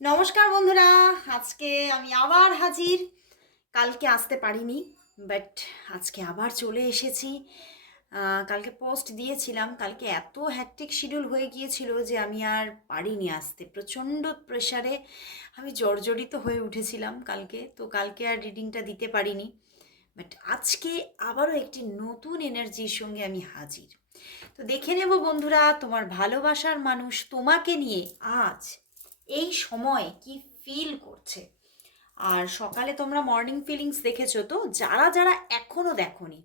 নমস্কার বন্ধুরা, আজকে আমি আবার হাজির। কালকে আসতে পারিনি বাট আজকে আবার চলে এসেছি। কালকে পোস্ট দিয়েছিলাম, কালকে এত হ্যাকটিক শিডিউল হয়ে গিয়েছিল যে আমি আর পারিনি আসতে। প্রচণ্ড প্রেশারে আমি জর্জরিত হয়ে উঠেছিলাম কালকে, তো কালকে আর রিডিংটা দিতে পারিনি বাট আজকে আবারও একটি নতুন এনার্জির সঙ্গে আমি হাজির। তো দেখে নেব বন্ধুরা, তোমার ভালোবাসার মানুষ তোমাকে নিয়ে আজ এই সময় কি ফিল করছে? আর সকালে তোমরা মর্নিং ফিলিংস দেখেছ তো? যারা যারা এখনও দেখোনি,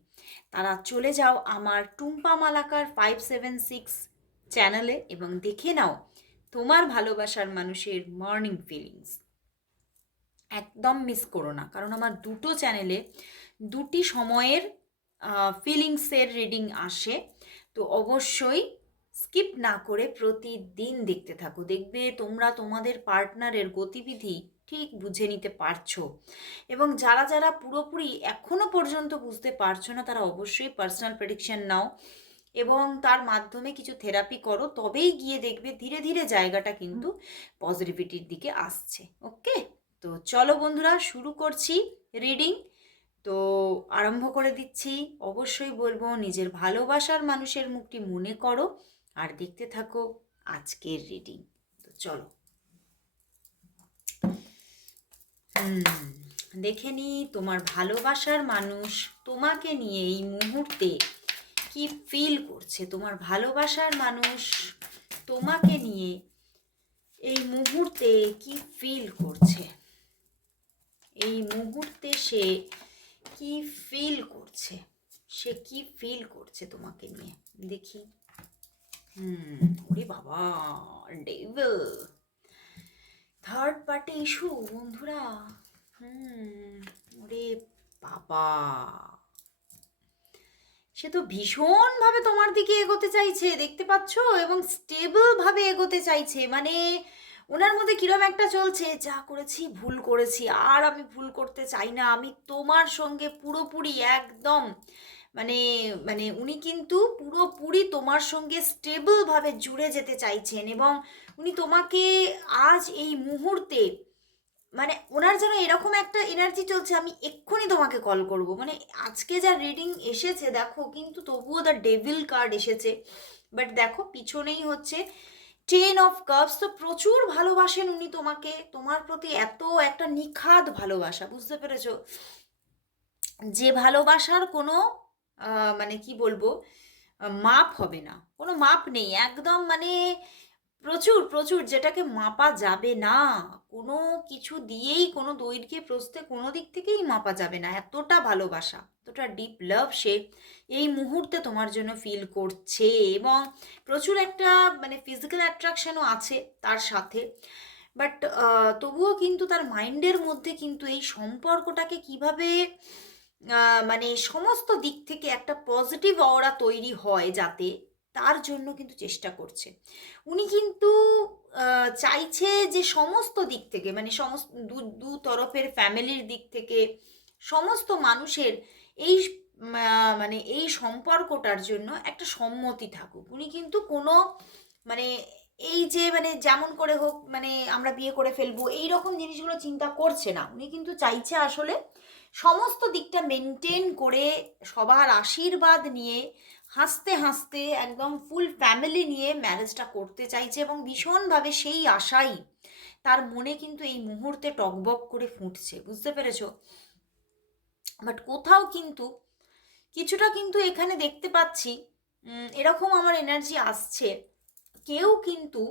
তারা চলে যাও আমার Tumpa Malakar five seven six চ্যানেলে এবং দেখে নাও তোমার ভালোবাসার মানুষের মর্নিং ফিলিংস একদম মিস করো না, কারণ আমার দুটো চ্যানেলে দুটি সময়ের ফিলিংসের রিডিং আসে। তো অবশ্যই স্কিপ না করে প্রতিদিন দেখতে থাকো। দেখবে তোমরা তোমাদের পার্টনারের গতিবিধি ঠিক বুঝে নিতে পারছ। এবং যারা যারা পুরোপুরি এখনও পর্যন্ত বুঝতে পারছ না, তারা অবশ্যই পার্সোনাল প্রেডিকশন নাও এবং তার মাধ্যমে কিছু থেরাপি করো। তবেই গিয়ে দেখবে ধীরে ধীরে জায়গাটা কিন্তু পজিটিভিটির দিকে আসছে। ওকে তো চলো বন্ধুরা, শুরু করছি রিডিং তো আরম্ভ করে দিচ্ছি। অবশ্যই বলব, নিজের ভালোবাসার মানুষের মুখটি মনে করো। আর দেখতে থাকো আজকের রিডিং তো চলো। দেখে নি তোমার ভালোবাসার মানুষ তোমাকে নিয়ে এই মুহূর্তে কি ফিল করছে। তোমার ভালোবাসার মানুষ তোমাকে নিয়ে এই মুহূর্তে কি ফিল করছে। এই মুহূর্তে সে কি ফিল করছে। সে কি ফিল করছে তোমাকে নিয়ে। দেখি। হুম, ওরে বাবা ডেভিল থার্ড পার্টি ইস্যু বন্ধুরা। হুম, ওরে বাবা। সে তো ভীষণভাবে তোমার দিকে এগোতে চাইছে, দেখতে পাচ্ছো? এবং স্টেবল ভাবে এগোতে চাইছে। মানে ওনার মধ্যে কিরম একটা চলছে? যা করেছি, ভুল করেছি। আর আমি ভুল করতে চাই না। আমি তোমার সঙ্গে পুরোপুরি একদম মানে মানে উনি কিন্তু পুরোপুরি তোমার সঙ্গে স্টেবলভাবে জুড়ে যেতে চাইছেন এবং উনি তোমাকে আজ এই মুহূর্তে মানে ওনার যেন এরকম একটা এনার্জি চলছে, আমি এক্ষুনি তোমাকে কল করব। মানে আজকে যা রিডিং এসেছে, দেখো, কিন্তু তবুও দ্য ডেভিল কার্ড এসেছে। বাট দেখো, পিছনেই হচ্ছে টেন অফ কাপস তো প্রচুর ভালোবাসেন উনি তোমাকে। তোমার প্রতি এত একটা নিখাদ ভালোবাসা, বুঝতে পেরেছ? যে ভালোবাসার কোনো মানে কি বলব? মাপ হবে না। কোনো মাপ নেই। একদম মানে প্রচুর প্রচুর যেটাকে মাপা যাবে না। কোনো কিছু দিয়েই, কোনো দৈর্ঘ্যে, প্রস্থে কোনো দিক থেকেই মাপা যাবে না। এতটা ভালোবাসা, এতটা ডিপ লাভ সে এই মুহূর্তে তোমার জন্য ফিল করছে এবং প্রচুর একটা মানে ফিজিক্যাল অ্যাট্রাকশনও আছে তার সাথে। বাট তবুও কিন্তু তার মাইন্ডের মধ্যে কিন্তু এই সম্পর্কটাকে কীভাবে মানে সমস্ত দিক থেকে একটা পজিটিভ অরা তৈরি হয় যাতে তার জন্য কিন্তু চেষ্টা করছে। উনি কিন্তু চাইছে যে সমস্ত দিক থেকে মানে সমস্ত দু তরফের ফ্যামিলির দিক থেকে সমস্ত মানুষের এই মানে এই সম্পর্কটার জন্য একটা সম্মতি থাকুক। উনি কিন্তু কোনো মানে এই যে মানে যেমন করে হোক মানে আমরা বিয়ে করে ফেলব এই রকম জিনিসগুলো চিন্তা করছে না। উনি কিন্তু চাইছে আসলে সমস্ত দিকটা মেনটেন করে সবার আশীর্বাদ নিয়ে হাসতে হাসতে একদম ফুল ফ্যামিলি নিয়ে ম্যারেজটা করতে চাইছে এবং ভীষণভাবে সেই আশাই তার মনে কিন্তু এই মুহূর্তে টকবক করে ফুটছে, বুঝতে পেরেছ? বাট কোথাও কিন্তু কিছুটা কিন্তু এখানে দেখতে পাচ্ছি এরকম আমার এনার্জি আসছে। কেউ কিন্তু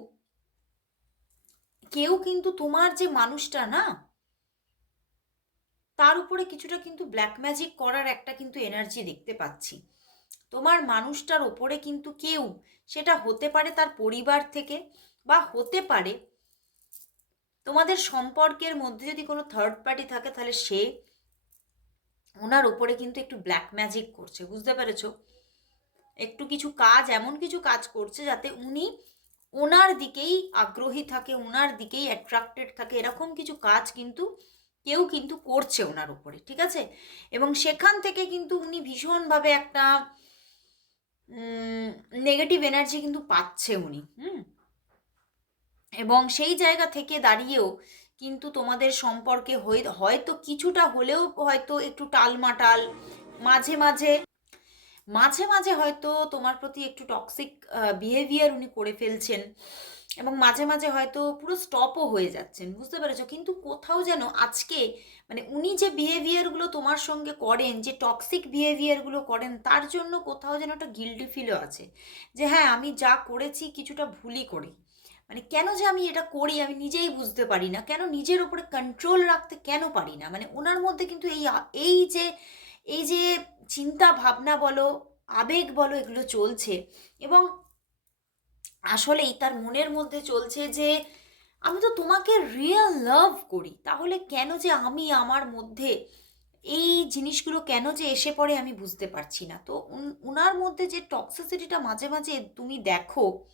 কেউ কিন্তু তোমার যে মানুষটা না তার উপরে কিছুটা কিন্তু ব্ল্যাক ম্যাজিক করার একটা কিন্তু এনার্জি দেখতে পাচ্ছি। তোমার মানুষটার ওপরে কিন্তু কেউ সেটা হতে পারে তার পরিবার থেকে বা হতে পারে তোমাদের সম্পর্কের মধ্যে যদি কোনো থার্ড পার্টি থাকে তাহলে সে ওনার ওপরে কিন্তু একটু ব্ল্যাক ম্যাজিক করছে, বুঝতে পেরেছ? একটু কিছু কাজ, এমন কিছু কাজ করছে যাতে উনি ওনার দিকেই আগ্রহী থাকে ওনার দিকেই অ্যাট্রাক্টেড থাকে, এরকম কিছু কাজ কিন্তু কেউ কিন্তু করছে ওনার উপরে, ঠিক আছে? এবং সেখান থেকে কিন্তু উনি ভীষণভাবে একটা নেগেটিভ এনার্জি কিন্তু পাচ্ছে উনি, হুম? এবং সেই জায়গা থেকে দাঁড়িয়েও কিন্তু তোমাদের সম্পর্কে হয়তো কিছুটা হলেও হয়তো একটু টালমাটাল, মাঝে মাঝে মাঝে মাঝে হয়তো তোমার প্রতি একটু টক্সিক বিহেভিয়ার উনি করে ফেলছেন। এবং মাঝে মাঝে হয়তো পুরো স্টপও হয়ে যাচ্ছেন, বুঝতে পেরেছ? কিন্তু কোথাও যেন আজকে মানে উনি যে বিহেভিয়ারগুলো তোমার সঙ্গে করেন, যে টক্সিক বিহেভিয়ারগুলো করেন, তার জন্য কোথাও যেন একটা গিল্টি ফিলও আছে। যে হ্যাঁ আমি যা করেছি কিছুটা ভুলই করি। মানে কেন যে আমি এটা করি আমি নিজেই বুঝতে পারি না, কেন নিজের ওপরে কন্ট্রোল রাখতে কেন পারি না? মানে ওনার মধ্যে কিন্তু এই এই যে এই যে চিন্তা ভাবনা বলো, আবেগ বলো, এগুলো চলছে। এবং আসলেই তার মনের মধ্যে চলছে যে, আমি তো তোমাকে রিয়েল লাভ করি। তাহলে কেন যে আমি আমার মধ্যে এই জিনিসগুলো কেন যে এসে পড়ে আমি বুঝতে পারছি না? তো উন- উনার মধ্যে যে টক্সিসিটিটা মাঝে মাঝে তুমি দেখো,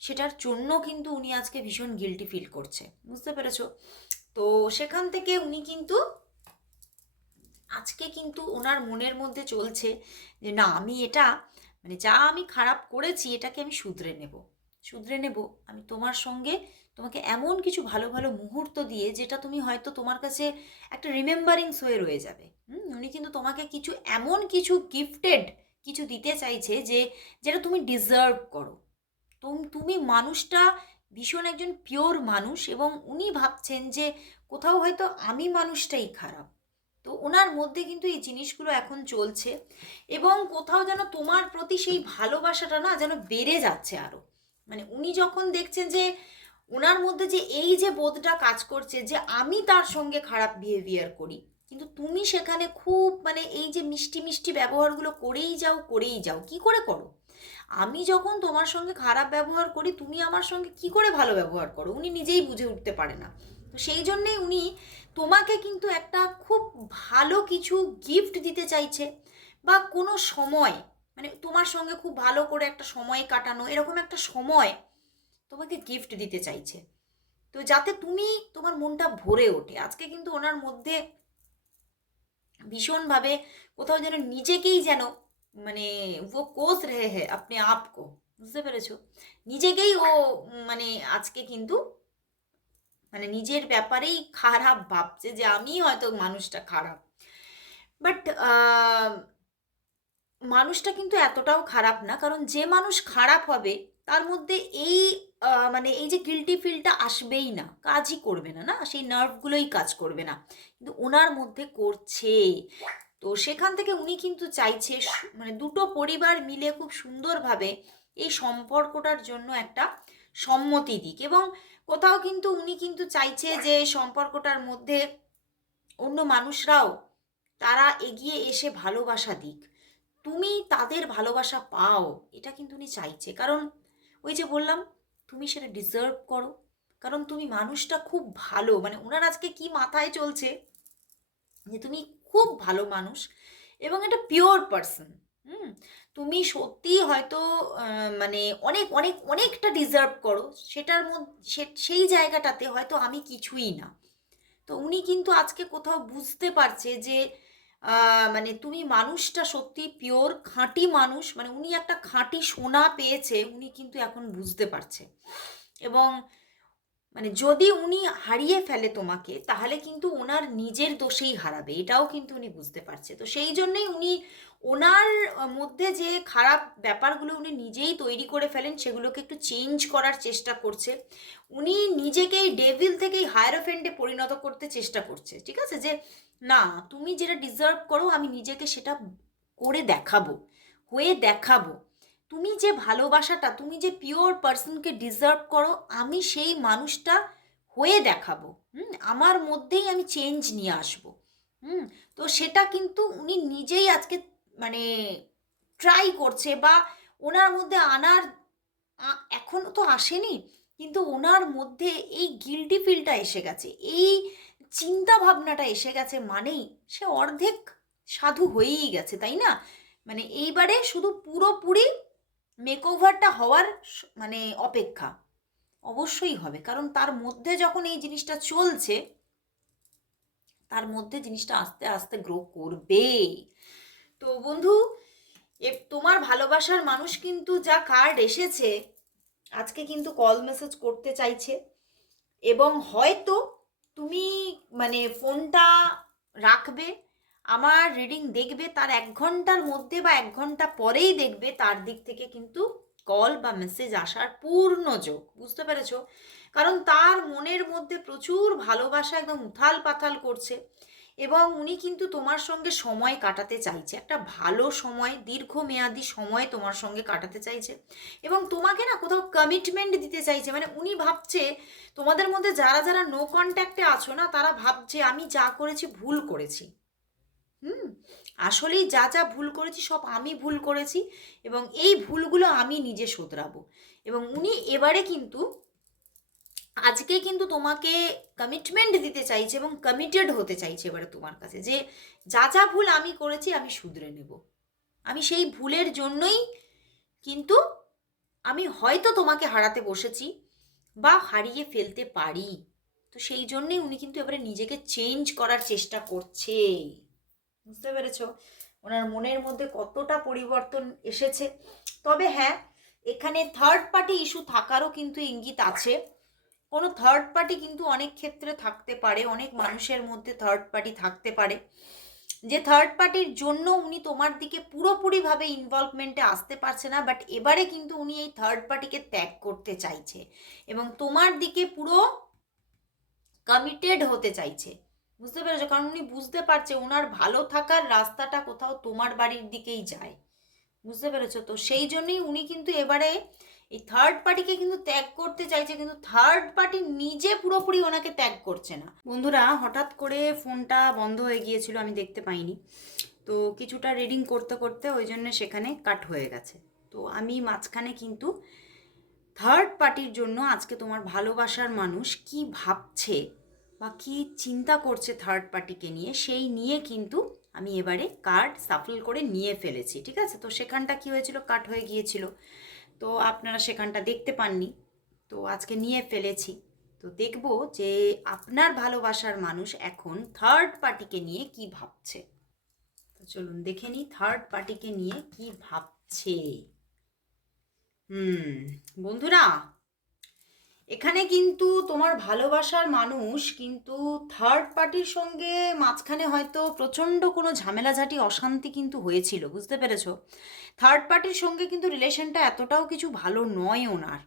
সেটার জন্য কিন্তু উনি আজকে ভীষণ গিল্টি ফিল করছে। বুঝতে পেরেছ? তো সেখান থেকে উনি কিন্তু আজকে কিন্তু ওনার মনের মধ্যে চলছে যে, না, আমি এটা মানে যা আমি খারাপ করেছি, এটাকে আমি শুধরে নেব। শুধরে নেব, আমি তোমার সঙ্গে তোমাকে এমন কিছু ভালো ভালো মুহূর্ত দিয়ে যেটা তুমি হয়তো তোমার কাছে একটা রিমেম্বারিংস হয়ে রয়ে যাবে। হুম, উনি কিন্তু তোমাকে কিছু এমন কিছু গিফটেড কিছু দিতে চাইছে যে, যেটা তুমি ডিজার্ভ করো। তুম মানুষটা ভীষণ একজন পিওর মানুষ এবং উনি ভাবছেন যে কোথাও হয়তো আমি মানুষটাই খারাপ। তো ওনার মধ্যে কিন্তু এই জিনিসগুলো এখন চলছে এবং কোথাও যেন তোমার প্রতি সেই ভালোবাসাটা না যেন বেড়ে যাচ্ছে আরও মানে উনি যখন দেখছেন যে ওনার মধ্যে যে এই যে বোধটা কাজ করছে যে আমি তার সঙ্গে খারাপ বিহেভিয়ার করি, কিন্তু তুমি সেখানে খুব মানে এই যে মিষ্টি মিষ্টি ব্যবহারগুলো করেই যাও করেই যাও, কি করে করো? আমি যখন তোমার সঙ্গে খারাপ ব্যবহার করি, তুমি আমার সঙ্গে কি করে ভালো ব্যবহার করো? উনি নিজেই বুঝে উঠতে পারে না। তো সেই জন্যেই উনি তোমাকে কিন্তু একটা খুব ভালো কিছু গিফট দিতে চাইছে, বা কোনো সময় মানে তোমার সঙ্গে খুব ভালো করে একটা সময় কাটানো, এরকম একটা সময় তোমাকে গিফট দিতে চাইছে। তো যাতে তুমি তোমার মনটা ভরে ওঠে। আজকে কিন্তু ওনার মধ্যে ভীষণভাবে কোথাও যেন নিজেকেই যেন মানে ও কোস রে হে, আপনি আপকো। বুঝতে পেরেছ? নিজেকেই ও মানে আজকে কিন্তু মানে নিজের ব্যাপারেই খারাপ ভাবছে যে আমি হয়তো মানুষটা খারাপ। বাট মানুষটা কিন্তু এতটাও খারাপ না, কারণ যে মানুষ খারাপ হবে, তার মধ্যে এই মানে এই যে গিল্টি ফিলটা আসবেই না, কাজই করবে না না? সেই নার্ভগুলোই কাজ করবে না। কিন্তু ওনার মধ্যে করছে। তো সেখান থেকে উনি কিন্তু চাইছে মানে দুটো পরিবার মিলে খুব সুন্দরভাবে এই সম্পর্কটার জন্য একটা সম্মতি দিক। এবং কোথাও কিন্তু উনি কিন্তু চাইছে যে সম্পর্কটার মধ্যে অন্য মানুষরাও তারা এগিয়ে এসে ভালোবাসা দিক। তুমি তাদের ভালোবাসা পাও, এটা কিন্তু উনি চাইছে। কারণ ওই যে বললাম, তুমি সেটা ডিজার্ভ করো। কারণ তুমি মানুষটা খুব ভালো মানে ওনার আজকে কি মাথায় চলছে যে তুমি খুব ভালো মানুষ এবং এটা পিওর পার্সন হুম? তুমি সত্যি হয়তো মানে অনেক অনেক, অনেকটা ডিজার্ভ করো। সেটার মধ্যে সেই জায়গাটাতে হয়তো আমি কিছুই না। তো উনি কিন্তু আজকে কোথাও বুঝতে পারছে যে মানে তুমি মানুষটা সত্যি পিওর খাঁটি মানুষ। মানে উনি একটা খাঁটি সোনা পেয়েছে, উনি কিন্তু এখন বুঝতে পারছে। এবং মানে যদি উনি হারিয়ে ফেলে তোমাকে, তাহলে কিন্তু ওনার নিজের দোষেই হারাবে, এটাও কিন্তু উনি বুঝতে পারছে। তো সেই জন্যই উনি ওনার মধ্যে যে খারাপ ব্যাপারগুলো উনি নিজেই তৈরি করে ফেলেন, সেগুলোকে একটু চেঞ্জ করার চেষ্টা করছে। উনি নিজেকেই ডেভিল থেকেই হায়ারোফেন্টে পরিণত করতে চেষ্টা করছে, ঠিক আছে? যে না, তুমি যেটা ডিজার্ভ করো, আমি নিজেকে সেটা করে দেখাবো, হয়ে দেখাবো। তুমি যে ভালোবাসাটা, তুমি যে পিওর পার্সনকে ডিজার্ভ করো, আমি সেই মানুষটা হয়ে দেখাবো। হুম? আমার মধ্যেই আমি চেঞ্জ নিয়ে আসব। হুম? তো সেটা কিন্তু উনি নিজেই আজকে মানে ট্রাই করছে বা ওনার মধ্যে আনার এখনও তো আসেনি, কিন্তু ওনার মধ্যে এই গিল্টি ফিলটা এসে গেছে। এই চিন্তা ভাবনাটা এসে গেছে মানেই সে অর্ধেক সাধু হয়েই গেছে, তাই না? মানে এইবারে শুধু পুরোপুরি মেকওভারটা হওয়ার মানে অপেক্ষা অবশ্যই হবে। কারণ তার মধ্যে যখন এই জিনিসটা চলছে, তার মধ্যে জিনিসটা আস্তে আস্তে গ্রো করবে। তো বন্ধু, এ তোমার ভালোবাসার মানুষ কিন্তু যা কার্ড এসেছে, আজকে কিন্তু কল মেসেজ করতে চাইছে। এবং হয়তো তুমি মানে ফোনটা রাখবে আমার রিডিং দেখবে তার এক ঘণ্টার মধ্যে বা এক ঘণ্টা পরেই দেখবে তার দিক থেকে কিন্তু কল বা মেসেজ আসার পূর্ণ যোগ, বুঝতে পেরেছ? কারণ তার মনের মধ্যে প্রচুর ভালোবাসা একদম উথাল পাথাল করছে এবং উনি কিন্তু তোমার সঙ্গে সময় কাটাতে চাইছে, একটা ভালো সময়, দীর্ঘমেয়াদী সময় তোমার সঙ্গে কাটাতে চাইছে এবং তোমাকে না কোথাও কমিটমেন্ট দিতে চাইছে। মানে উনি ভাবছে তোমাদের মধ্যে যারা যারা নো কন্ট্যাক্টে আছো না, তারা ভাবছে আমি যা করেছি ভুল করেছি। হুম, আসলেই যা যা ভুল করেছি সব আমি ভুল করেছি এবং এই ভুলগুলো আমি নিজে শোধরাবো। এবং উনি এবারে কিন্তু আজকে কিন্তু তোমাকে কমিটমেন্ট দিতে চাইছে এবং কমিটেড হতে চাইছে এবারে তোমার কাছে যে যা যা ভুল আমি করেছি আমি শুধরে নেব। আমি সেই ভুলের জন্যই কিন্তু আমি হয়তো তোমাকে হারাতে বসেছি বা হারিয়ে ফেলতে পারি। তো সেই জন্যেই উনি কিন্তু এবারে নিজেকে চেঞ্জ করার চেষ্টা করছে বুঝতে পেরেছ? ওনার মনের মধ্যে কতটা পরিবর্তন এসেছে। তবে হ্যাঁ এখানে থার্ড পার্টি ইস্যু থাকারও কিন্তু ইঙ্গিত আছে। কোনো থার্ড পার্টি কিন্তু অনেক ক্ষেত্রে থাকতে পারে, অনেক মানুষের মধ্যে থার্ড পার্টি থাকতে পারে। যে থার্ড পার্টির জন্য উনি তোমার দিকে পুরোপুরিভাবে ইনভলভমেন্টে আসতে পারছে না বাট এবারে কিন্তু উনি এই থার্ড পার্টিকে ত্যাগ করতে চাইছে এবং তোমার দিকে পুরো কমিটেড হতে চাইছে। বুঝতে পেরেছ? কারণ উনি বুঝতে পারছে ওনার ভালো থাকার রাস্তাটা কোথাও তোমার বাড়ির দিকেই যায়। বুঝতে পেরেছ? তো সেই জন্যই উনি কিন্তু এবারে এই থার্ড পার্টিকে কিন্তু ত্যাগ করতে চাইছে, কিন্তু থার্ড পার্টি নিজে পুরোপুরি ওনাকে ত্যাগ করছে না। বন্ধুরা, হঠাৎ করে ফোনটা বন্ধ হয়ে গিয়েছিল, আমি দেখতে পাইনি। তো কিছুটা রিডিং করতে করতে ওই জন্য সেখানে কাট হয়ে গেছে। তো আমি মাঝখানে কিন্তু থার্ড পার্টির জন্য আজকে তোমার ভালোবাসার মানুষ কি ভাবছে বা কি চিন্তা করছে থার্ড পার্টিকে নিয়ে, সেই নিয়ে কিন্তু আমি এবারে কার্ড সাফল করে নিয়ে ফেলেছি, ঠিক আছে? তো সেখানটা কি হয়েছিল? কাট হয়ে গিয়েছিল। তো আপনারা সেখানটা দেখতে পাননি। তো আজকে নিয়ে ফেলেছি। তো দেখব যে আপনার ভালোবাসার মানুষ এখন থার্ড পার্টিকে নিয়ে কি ভাবছে। তো চলুন দেখে নিই থার্ড পার্টিকে নিয়ে কি ভাবছে। হুম, বন্ধুরা এখানে কিন্তু তোমার ভালোবাসার মানুষ কিন্তু থার্ড পার্টির সঙ্গে মাঝখানে হয়তো প্রচণ্ড কোনো ঝামেলাঝাটি, অশান্তি কিন্তু হয়েছিল, বুঝতে পেরেছ? থার্ড পার্টির সঙ্গে কিন্তু রিলেশনটা এতটাও কিছু ভালো নয় ওনার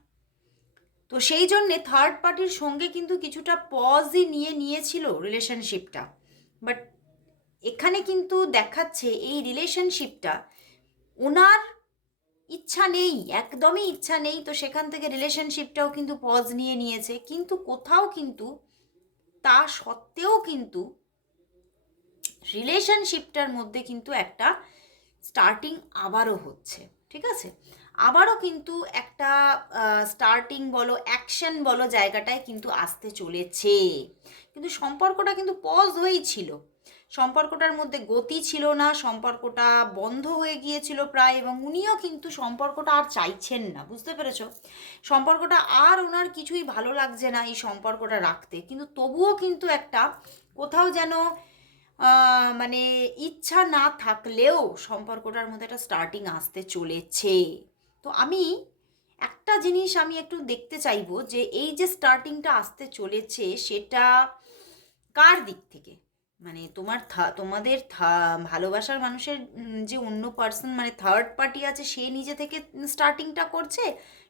তো সেই জন্যে থার্ড পার্টির সঙ্গে কিন্তু কিছুটা পজই নিয়ে নিয়েছিল রিলেশনশিপটা বাট এখানে কিন্তু দেখাচ্ছে এই রিলেশনশিপটা ওনার ইচ্ছা নেই, একদমই ইচ্ছা নেই। তো সেখান থেকে রিলেশনশিপটাও কিন্তু পজ নিয়ে নিয়েছে। কিন্তু কোথাও কিন্তু, তা সত্ত্বেও কিন্তু রিলেশনশিপটার মধ্যে কিন্তু একটা স্টার্টিং আবারও হচ্ছে, ঠিক আছে? আবারও কিন্তু একটা স্টার্টিং বলো অ্যাকশন বলো জায়গাটায় কিন্তু আসতে চলেছে। কিন্তু সম্পর্কটা কিন্তু পজ হয়েই ছিল। সম্পর্কটার মধ্যে গতি ছিল না, সম্পর্কটা বন্ধ হয়ে গিয়েছিল প্রায় এবং উনিও কিন্তু সম্পর্কটা আর চাইছেন না, বুঝতে পেরেছ? সম্পর্কটা আর ওনার কিছুই ভালো লাগছে না এই সম্পর্কটা রাখতে, কিন্তু তবুও কিন্তু একটা কোথাও যেন মানে ইচ্ছা না থাকলেও সম্পর্কটার মধ্যে একটা স্টার্টিং আসতে চলেছে। তো আমি একটা জিনিস আমি একটু দেখতে চাইব যে এই যে স্টার্টিংটা আসতে চলেছে সেটা কার দিক থেকে? মানে তোমার তোমাদের ভালোবাসার মানুষের যে অন্য পার্সন মানে থার্ড পার্টি আছে, সে নিজে থেকে স্টার্টিংটা করছে,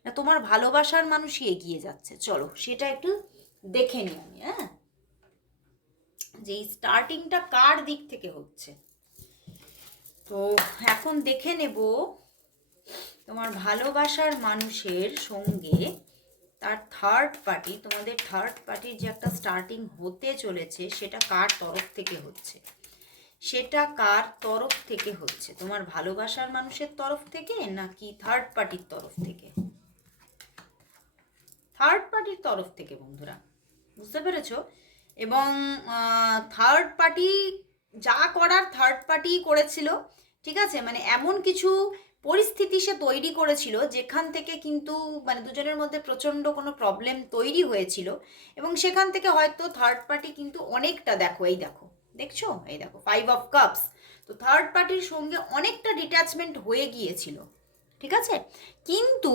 না তোমার ভালোবাসার মানুষই এগিয়ে যাচ্ছে? চলো, সেটা একটু দেখে নিই আমি হ্যাঁ? যে এই স্টার্টিংটা কার দিক থেকে হচ্ছে? তো এখন দেখে নেব তোমার ভালোবাসার মানুষের সঙ্গে তার থার্ড পার্টি তোমাদের থার্ড পার্টির যে একটা স্টার্টিং হতে চলেছে, সেটা কার তরফ থেকে হচ্ছে? সেটা কার তরফ থেকে হচ্ছে? তোমার ভালোবাসার মানুষের তরফ থেকে নাকি থার্ড পার্টির তরফ থেকে? থার্ড পার্টির তরফ থেকে, বন্ধুরা। বুঝতে পেরেছ? এবং থার্ড পার্টি যা করার থার্ড পার্টি করেছিল, ঠিক আছে? মানে এমন কিছু পরিস্থিতি সে তৈরি করেছিল, যেখান থেকে কিন্তু মানে দুজনের মধ্যে প্রচণ্ড কোনো প্রবলেম তৈরি হয়েছিল এবং সেখান থেকে হয়তো থার্ড পার্টি কিন্তু অনেকটা দেখো, এই দেখো, দেখছ? এই দেখো ফাইভ অফ কাপস তো থার্ড পার্টির সঙ্গে অনেকটা ডিট্যাচমেন্ট হয়ে গিয়েছিল, ঠিক আছে? কিন্তু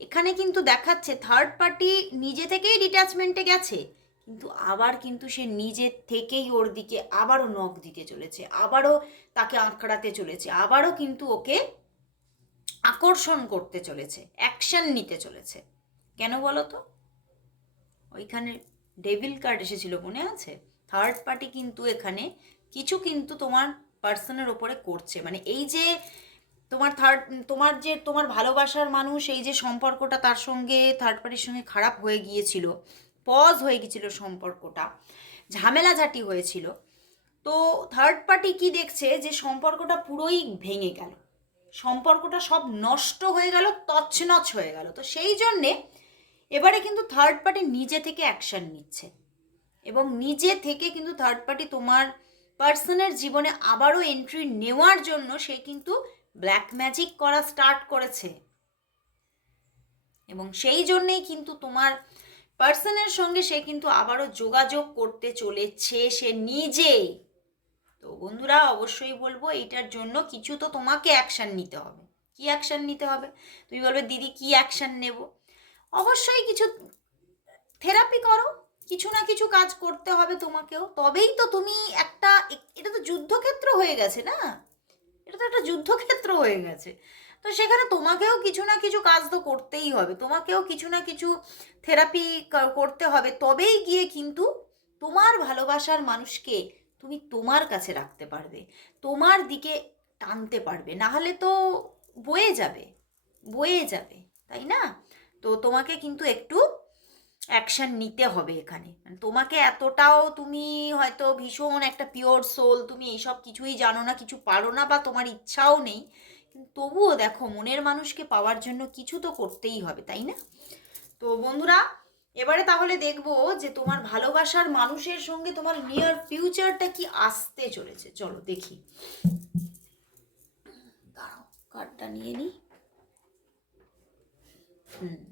এখানে কিন্তু দেখাচ্ছে থার্ড পার্টি নিজে থেকেই ডিট্যাচমেন্টে গেছে কিন্তু আবার কিন্তু সে নিজের থেকেই ওর দিকে আবারও নখ দিতে চলেছে, আবারও তাকে আঁকড়াতে চলেছে, আবারও কিন্তু ওকে আকর্ষণ করতে চলেছে অ্যাকশন নিতে চলেছে। কেন বলো তো ওইখানে ডেভিল কার্ড এসেছিল, মনে আছে? থার্ড পার্টি কিন্তু এখানে কিছু কিন্তু তোমার পার্সনের ওপরে করছে। মানে এই যে তোমার থার্ড তোমার যে, তোমার ভালোবাসার মানুষ, এই যে সম্পর্কটা তার সঙ্গে থার্ড পার্টির সঙ্গে খারাপ হয়ে গিয়েছিল পজ হয়ে গেছিল সম্পর্কটা, ঝামেলাঝাটি হয়েছিল। তো থার্ড পার্টি কি দেখছে যে সম্পর্কটা পুরোই ভেঙে গেল। সম্পর্কটা সব নষ্ট হয়ে গেল, তছনছ হয়ে গেল। তো সেই জন্যে এবারে কিন্তু থার্ড পার্টি নিজে থেকে অ্যাকশন নিচ্ছে। এবং নিজে থেকে কিন্তু থার্ড পার্টি তোমার পার্সনের জীবনে আবারও এন্ট্রি নেওয়ার জন্য সে কিন্তু ব্ল্যাক ম্যাজিক করা স্টার্ট করেছে। এবং সেই জন্যেই কিন্তু তোমার পার্সনের সঙ্গে সে কিন্তু আবারও যোগাযোগ করতে চলেছে, সে নিজেই। তো বন্ধুরা, অবশ্যই বলব, এটার জন্য কিছু তো তোমাকে অ্যাকশান নিতে হবে। কি অ্যাকশান নিতে হবে? তুমি বলবে, দিদি, কি অ্যাকশান নেব? অবশ্যই কিছু থেরাপি করো, কিছু না কিছু কাজ করতে হবে তোমাকেও। তবেই তো তুমি একটা, এটা তো যুদ্ধক্ষেত্র হয়ে গেছে না? এটা তো একটা যুদ্ধক্ষেত্র হয়ে গেছে। তো সেখানে তোমাকেও কিছু না কিছু কাজ তো করতেই হবে। তোমাকেও কিছু না কিছু থেরাপি করতে হবে। তবেই গিয়ে কিন্তু তোমার ভালোবাসার মানুষকে তুমি তোমার কাছে রাখতে পারবে। তোমার দিকে টানতে পারবে। না হলে তো বয়ে যাবে। বয়ে যাবে। তাই না? তো তোমাকে কিন্তু একটু অ্যাকশন নিতে হবে এখানে। তোমাকে এতটাও তুমি হয়তো ভীষণ একটা পিওর সোল তুমি এইসব কিছুই জানো না, কিছু পারো না বা তোমার ইচ্ছাও নেই। তবুও দেখো মনের মানুষকে পাওয়ার জন্য কিছু তো করতেই হবে, তাই না? তো বন্ধুরা, এবারে তাহলে দেখব যে তোমার ভালোবাসার মানুষের সঙ্গে তোমার নিয়ার ফিউচারটা কি আসতে চলেছে। চলো দেখি। দাঁড়াও কার্ডটা নিয়ে নিই হুম।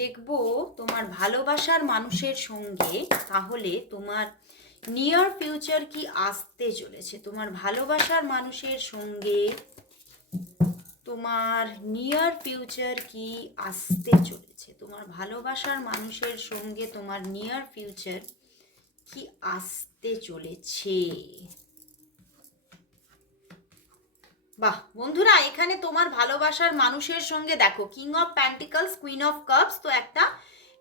দেখব তোমার ভালোবাসার মানুষের সঙ্গে তাহলে তোমার নিয়ার ফিউচার কি আসতে চলেছে? তোমার ভালোবাসার মানুষের সঙ্গে তোমার নিয়ার ফিউচার কি আসতে চলেছে? তোমার ভালোবাসার মানুষের সঙ্গে তোমার নিয়ার ফিউচার কি আসতে চলেছে? বাহ, বন্ধুরা, এখানে তোমার ভালোবাসার মানুষের সঙ্গে দেখো king of pentacles queen of cups তো একটা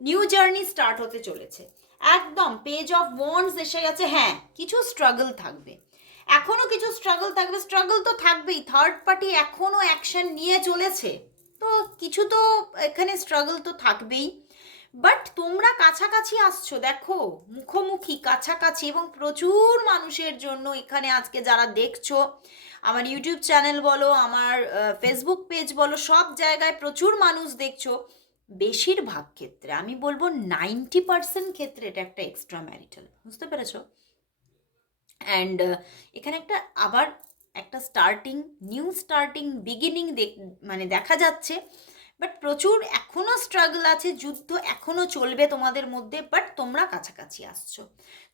নিউ জার্নি স্টার্ট হতে চলেছে। একদম পেজ অফ ওয়ান্স এসে গেছে হ্যাঁ কিছু স্ট্রাগল থাকবে। এখনও কিছু স্ট্রাগল থাকবে স্ট্রাগল তো থাকবেই থার্ড পার্টি এখনও অ্যাকশন নিয়ে চলেছে, তো কিছু তো এখানে স্ট্রাগল তো থাকবেই। বাট তোমরা কাছাকাছি আসছো, দেখো, মুখোমুখি, কাছাকাছি, এবং প্রচুর মানুষের জন্য এখানে আজকে যারা দেখছ আমার ইউটিউব চ্যানেল বলো, আমার ফেসবুক পেজ বলো, সব জায়গায় প্রচুর মানুষ দেখছ। বেশিরভাগ ক্ষেত্রে, আমি বলব নাইনটি পার্সেন্ট ক্ষেত্রে এটা একটা এক্সট্রা ম্যারিটাল বুঝতে পেরেছ? অ্যান্ড এখানে একটা আবার একটা স্টার্টিং নিউ স্টার্টিং বিগিনিং মানে দেখা যাচ্ছে। বাট প্রচুর এখনও স্ট্রাগল আছে, যুদ্ধ এখনও চলবে তোমাদের মধ্যে বাট তোমরা কাছাকাছি আসছো।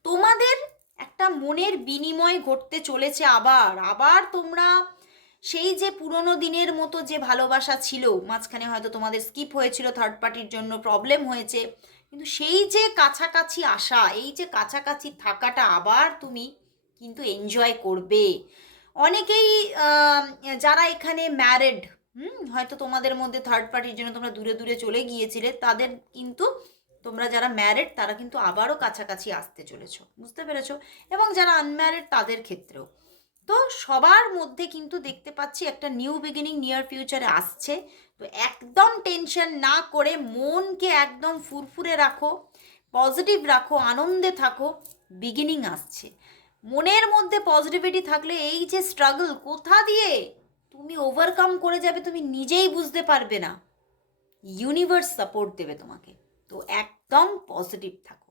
তোমাদের একটা মনের বিনিময় ঘটতে চলেছে আবার। আবার তোমরা সেই যে পুরনো দিনের মতো যে ভালোবাসা ছিল, মাঝখানে হয়তো তোমাদের স্কিপ হয়েছিল থার্ড পার্টির জন্য প্রবলেম হয়েছে, কিন্তু সেই যে কাছাকাছি আসা, এই যে কাছাকাছি থাকাটা আবার তুমি কিন্তু এনজয় করবে। অনেকেই যারা এখানে ম্যারেড হুম, হয়তো তোমাদের মধ্যে থার্ড পার্টির জন্য তোমরা দূরে দূরে চলে গিয়েছিলে, তাদের কিন্তু তোমরা যারা ম্যারেড তারা কিন্তু আবারও কাছাকাছি আসতে চলেছ, বুঝতে পেরেছ? এবং যারা আনম্যারেড তাদের ক্ষেত্রেও। তো সবার মধ্যে কিন্তু দেখতে পাচ্ছি একটা নিউ বিগিনিং নিয়ার ফিউচারে আসছে। তো একদম টেনশন না করে মনকে একদম ফুরফুরে রাখো পজিটিভ রাখো, আনন্দে থাকো বিগিনিং আসছে। মনের মধ্যে পজিটিভিটি থাকলে এই যে স্ট্রাগল কোথা দিয়ে? তুমি ওভারকাম করে যাবে, তুমি নিজেই বুঝতে পারবে না। ইউনিভার্স সাপোর্ট দেবে তোমাকে। তো একদম পজিটিভ থাকো।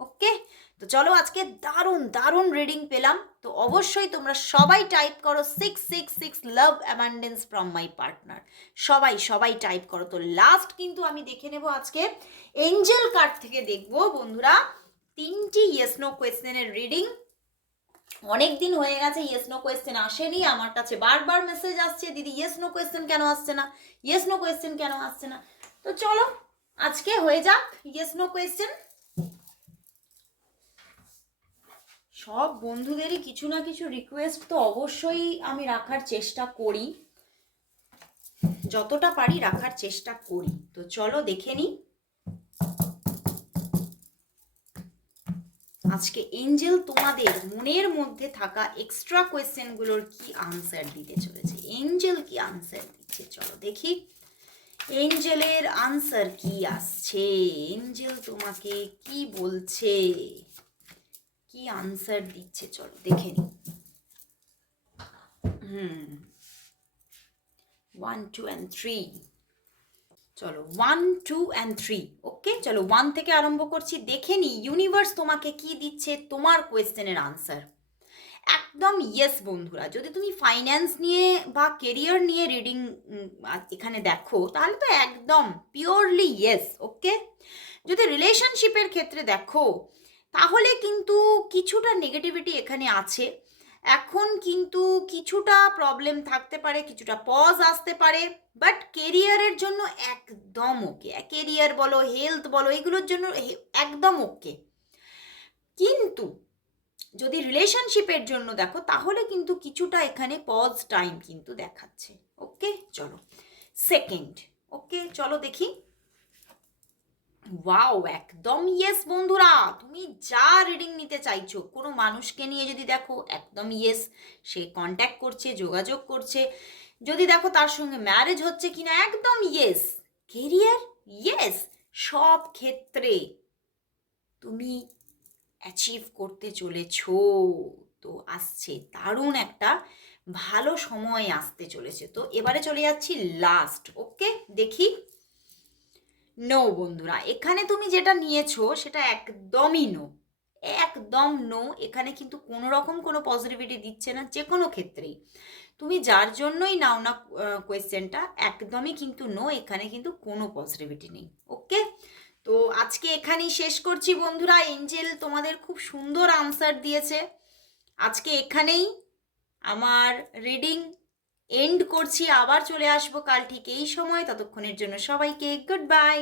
ওকে তো চলো আজকে দারুণ দারুণ রিডিং পেলাম। তো অবশ্যই তোমরা সবাই টাইপ করো six six six love abundance from my partner সবাই সবাই টাইপ করো। তো লাস্ট কিন্তু আমি দেখে নেব আজকে। এঞ্জেল কার্ড থেকে দেখব বন্ধুরা। তিনটি ইয়েস নো কোয়েশ্চেনের রিডিং অনেক দিন হয়ে গেছে ইয়েস নো কোয়েশ্চেন আসেনি। আমার কাছে বারবার মেসেজ আসছে, দিদি ইয়েস নো কোয়েশ্চেন কেন আসছে না? ইয়েস নো কোয়েশ্চেন কেন আসছে না? তো চলো আজকে হয়ে যাক ইয়েস নো কোয়েশ্চেন সব বন্ধুদেরই কিছু না কিছু রিকোয়েস্ট তো অবশ্যই আমি রাখার চেষ্টা করি। যতটা পারি রাখার চেষ্টা করি। তো চলো দেখে নিই। আজকে এঞ্জেল তোমাদের মনের মধ্যে থাকা এক্সট্রা কোয়েশ্চেনগুলোর কি আনসার দিতে চলেছে? এঞ্জেল কি আনসার দিচ্ছে? চলো দেখি। এঞ্জেলের আনসার কি আসছে? এঞ্জেল তোমাকে কি বলছে? কি আনসার দিচ্ছে? চলো, দেখে নি হুম। ওয়ান টু অ্যান্ড থ্রি চলো one two and three okay চলো ওয়ান থেকে আরম্ভ করছি। দেখে নি ইউনিভার্স তোমাকে কি দিচ্ছে? তোমার কোয়েশ্চেনের আনসার একদম ইয়েস বন্ধুরা, যদি তুমি ফাইন্যান্স নিয়ে বা কেরিয়ার নিয়ে রিডিং এখানে দেখো, তাহলে তো একদম পিওরলি ইয়েস ওকে যদি রিলেশনশিপের ক্ষেত্রে দেখো, তাহলে কিন্তু কিছুটা নেগেটিভিটি এখানে আছে। এখন কিন্তু কিছুটা প্রবলেম থাকতে পারে, কিছুটা পজ আসতে পারে বাট কেরিয়ারের জন্য একদম ওকে কেরিয়ার বলো হেলথ বলো, এগুলোর জন্য একদম ওকে কিন্তু যদি রিলেশনশিপের জন্য দেখো, তাহলে কিন্তু কিছুটা এখানে পজ টাইম কিন্তু দেখাচ্ছে। ওকে চলো। সেকেন্ড ওকে চলো দেখি। ওয়াও একদম ইয়েস বন্ধুরা! তুমি যা রিডিং নিতে চাইছো, কোনো মানুষকে নিয়ে যদি দেখো, একদম ইয়েস সে কন্ট্যাক্ট করছে, যোগাযোগ করছে। যদি দেখো, তার সঙ্গে ম্যারেজ হচ্ছে কিনা, একদম ইয়েস কেরিয়ার ইয়েস সব ক্ষেত্রে। তুমি অ্যাচিভ করতে চলেছো। তো আসছে, দারুণ একটা ভালো সময় আসতে চলেছে। তো এবারে চলে যাচ্ছি লাস্ট ওকে দেখি। নো বন্ধুরা, এখানে তুমি যেটা নিয়েছো, সেটা একদমই নো একদম নো এখানে কিন্তু কোনো রকম কোনো পজিটিভিটি দিচ্ছে না যে কোনো ক্ষেত্রেই। তুমি যার জন্যই নাও না কোয়েশ্চেনটা একদমই কিন্তু নো এখানে কিন্তু কোনো পজিটিভিটি নেই ওকে তো আজকে এখানেই শেষ করছি বন্ধুরা। এঞ্জেল তোমাদের খুব সুন্দর আনসার দিয়েছে। আজকে এখানেই আমার রিডিং এন্ড করছি। আবার চলে আসব কাল ঠিক এই সময়। ততক্ষণের জন্য সবাইকে গুড বাই